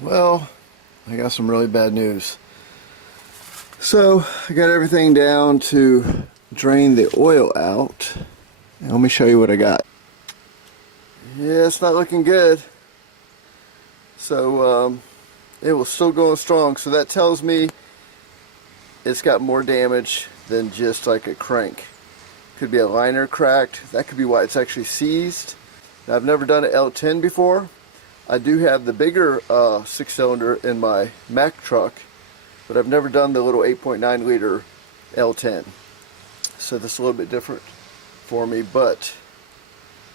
Well, I got some really bad news. So I got everything down to drain the oil out. And let me show you what I got. Yeah, it's not looking good. So it was still going strong. So that tells me it's got more damage than just like a crank. Could be a liner cracked. That could be why it's actually seized. Now, I've never done an L10 before. I do have the bigger 6-cylinder in my Mack truck, but I've never done the little 8.9 liter L10. So this is a little bit different for me, but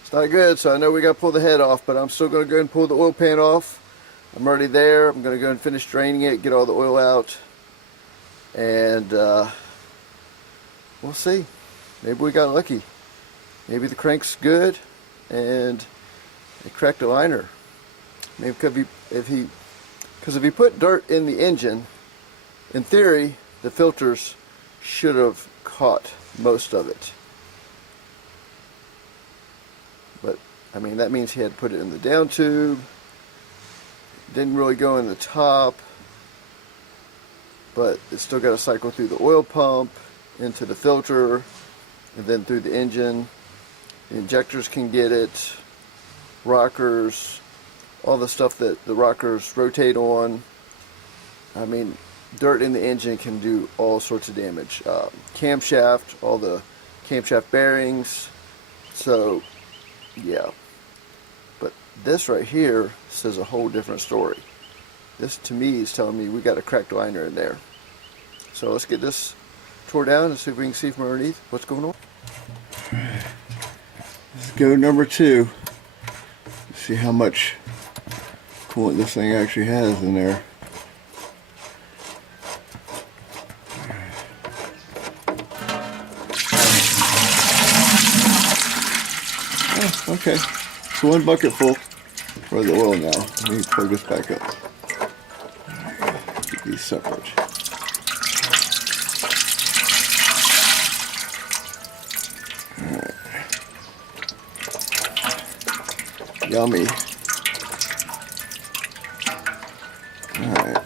it's not good. So I know we got to pull the head off, but I'm still going to go ahead and pull the oil pan off. I'm already there. I'm going to go and finish draining it, get all the oil out, and we'll see. Maybe we got lucky. Maybe the crank's good and it cracked a liner. Maybe if he put dirt in the engine, in theory, the filters should have caught most of it. But I mean, that means he had to put it in the down tube. Didn't really go in the top, but it's still got to cycle through the oil pump, into the filter, and then through the engine. The injectors can get it, rockers, all the stuff that the rockers rotate on. I mean, dirt in the engine can do all sorts of damage. Camshaft, all the camshaft bearings. So, yeah. But this right here says a whole different story. This, to me, is telling me we got a cracked liner in there. So let's get this tore down and see if we can see from underneath what's going on. Let's go number 2. See how much coolant this thing actually has in there. Oh, okay. So 1 bucket full for the oil now. Let me plug this back up. Keep these separate. Alright. Yummy. Alright.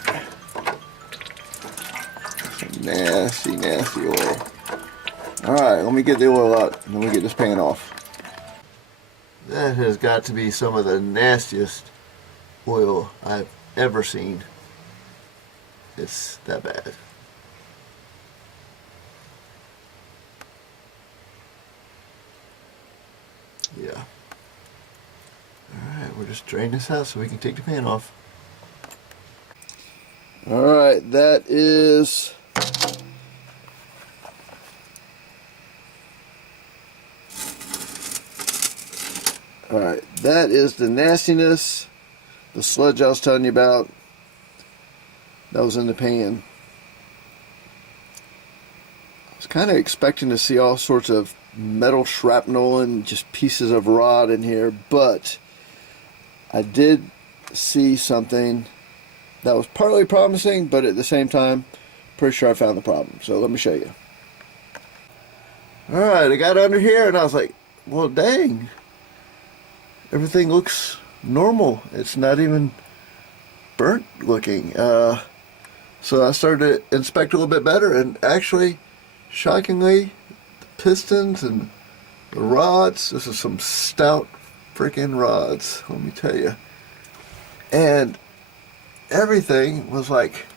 Some nasty, nasty oil. Alright, let me get the oil out and then we get this pan off. That has got to be some of the nastiest oil I've ever seen. It's that bad. Yeah. Alright, we'll just drain this out so we can take the pan off. Alright, that is the nastiness, the sludge I was telling you about. That was in the pan. I was kind of expecting to see all sorts of metal shrapnel and just pieces of rod in here, but I did see something that was partly promising, but at the same time, pretty sure I found the problem. So let me show you. Alright, I got under here and I was like, well, dang. Everything looks normal. It's not even burnt looking. So I started to inspect a little bit better, and actually, shockingly, the pistons and the rods, this is some stout freaking rods, let me tell you. And everything was like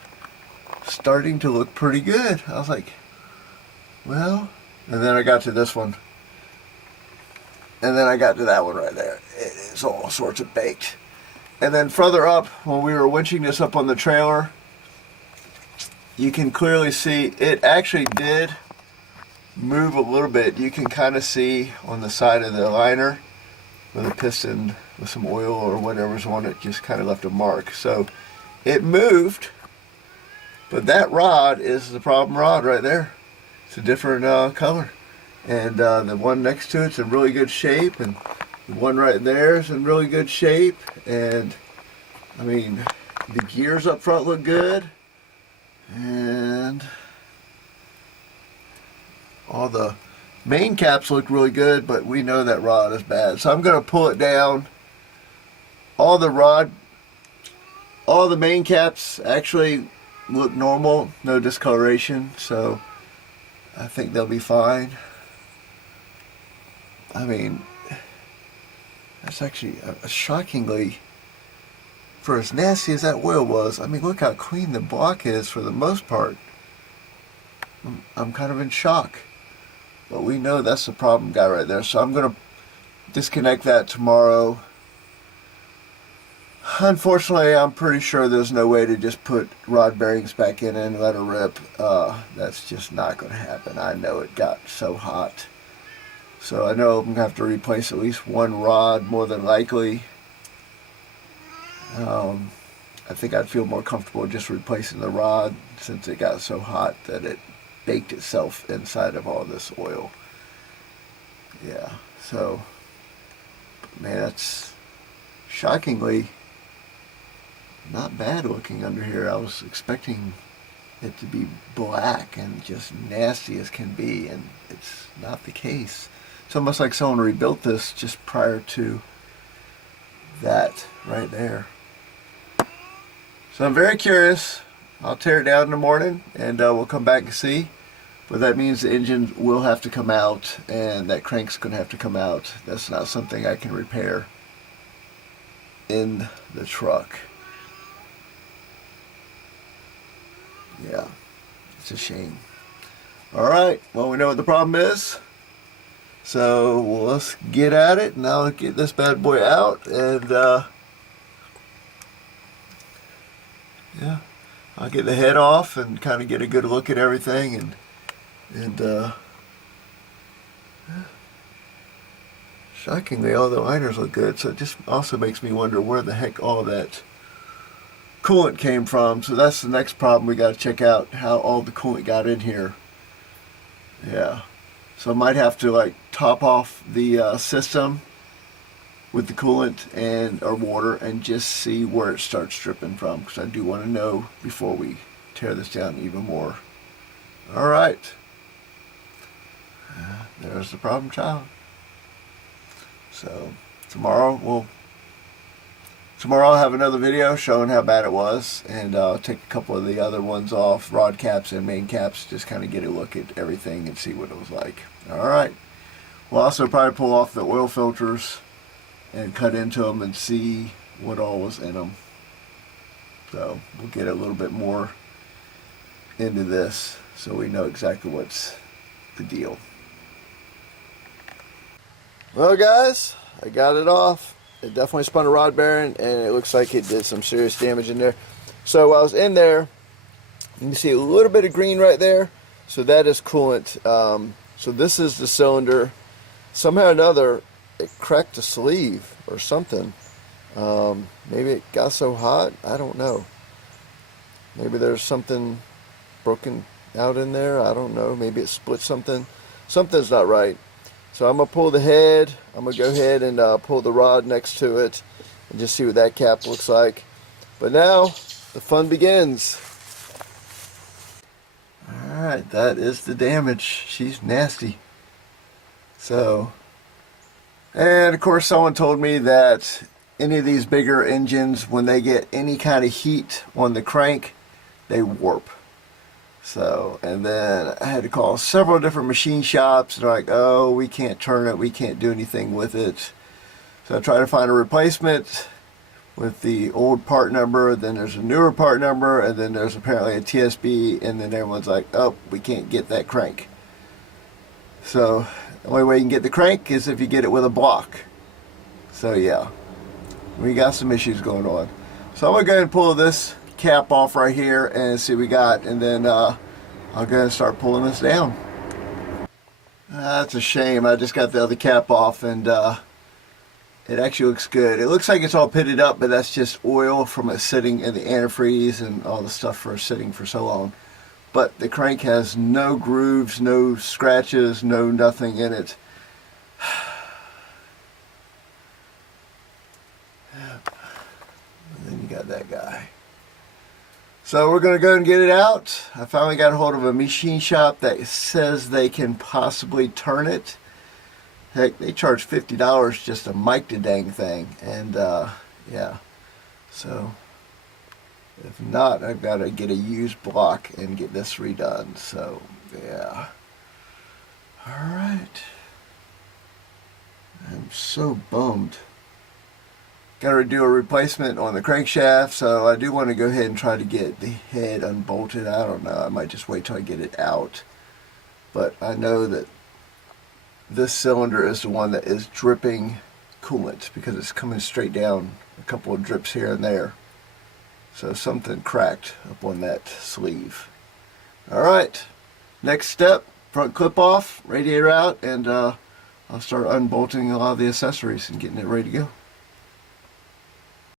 starting to look pretty good. I was like, well, and then I got to this one. And then I got to that one right there. It is all sorts of baked. And then further up, when we were winching this up on the trailer, you can clearly see it actually did move a little bit. You can kind of see on the side of the liner where the piston with some oil or whatever's on it just kind of left a mark. So it moved, but that rod is the problem rod right there. It's a different color. And the one next to it's in really good shape, and the one right there is in really good shape. And I mean, the gears up front look good, and all the main caps look really good, but we know that rod is bad. So I'm going to pull it down. All the rod all the main caps actually look normal, no discoloration, so I think they'll be fine. I mean, that's actually shockingly, for as nasty as that oil was, I mean, look how clean the block is for the most part. I'm kind of in shock. But we know that's the problem guy right there, so I'm going to disconnect that tomorrow. Unfortunately, I'm pretty sure there's no way to just put rod bearings back in and let her rip. That's just not going to happen. I know it got so hot. So I know I'm going to have to replace at least one rod, more than likely. I think I'd feel more comfortable just replacing the rod since it got so hot that it baked itself inside of all this oil. Yeah, so, man, that's shockingly not bad looking under here. I was expecting it to be black and just nasty as can be, and it's not the case. It's almost like someone rebuilt this just prior to that right there. So I'm very curious. I'll tear it down in the morning and we'll come back and see. But that means the engine will have to come out and that crank's going to have to come out. That's not something I can repair in the truck. Yeah, it's a shame. Alright, well, we know what the problem is. So let's get at it and I'll get this bad boy out and yeah, I'll get the head off and kind of get a good look at everything and yeah. Shockingly, all the liners look good, so it just also makes me wonder where the heck all that coolant came from. So that's the next problem. We got to check out how all the coolant got in here. Yeah, so I might have to like top off the system with the coolant and or water and just see where it starts dripping from, because I do want to know before we tear this down even more. All right, there's the problem child. So tomorrow I'll have another video showing how bad it was, and I'll take a couple of the other ones off, rod caps and main caps, just kind of get a look at everything and see what it was like. All right, we'll also probably pull off the oil filters and cut into them and see what all was in them. So we'll get a little bit more into this so we know exactly what's the deal. Well guys, I got it off. It definitely spun a rod bearing and it looks like it did some serious damage in there. So while I was in there, you can see a little bit of green right there. So that is coolant. So this is the cylinder. Somehow or another, it cracked a sleeve or something. Maybe it got so hot, I don't know. Maybe there's something broken out in there, I don't know. Maybe it split something. Something's not right. So I'm going to pull the head. I'm going to go ahead and pull the rod next to it and just see what that cap looks like. But now the fun begins. Alright, that is the damage. She's nasty. So, and of course someone told me that any of these bigger engines, when they get any kind of heat on the crank, they warp. So, and then I had to call several different machine shops. They're like, oh, we can't turn it, we can't do anything with it. So I tried to find a replacement with the old part number, then there's a newer part number, and then there's apparently a TSB, and then everyone's like, oh, we can't get that crank. So the only way you can get the crank is if you get it with a block. So yeah, we got some issues going on. So I'm going to go ahead and pull this cap off right here and see what we got, and then I'll go ahead and start pulling this down. That's a shame. I just got the other cap off and it actually looks good. It looks like it's all pitted up, but that's just oil from it sitting in the antifreeze and all the stuff for sitting for so long. But the crank has no grooves, no scratches, no nothing in it. And then you got that guy. So we're going to go and get it out. I finally got a hold of a machine shop that says they can possibly turn it. Heck, they charge $50 just to mic the dang thing. And yeah, so If not, I've got to get a used block and get this redone. So, yeah. Alright. I'm so bummed. Got to do a replacement on the crankshaft, so I do want to go ahead and try to get the head unbolted. I don't know. I might just wait till I get it out. But I know that this cylinder is the one that is dripping coolant because it's coming straight down, a couple of drips here and there. So something cracked up on that sleeve. Alright, next step, front clip off, radiator out, and I'll start unbolting a lot of the accessories and getting it ready to go.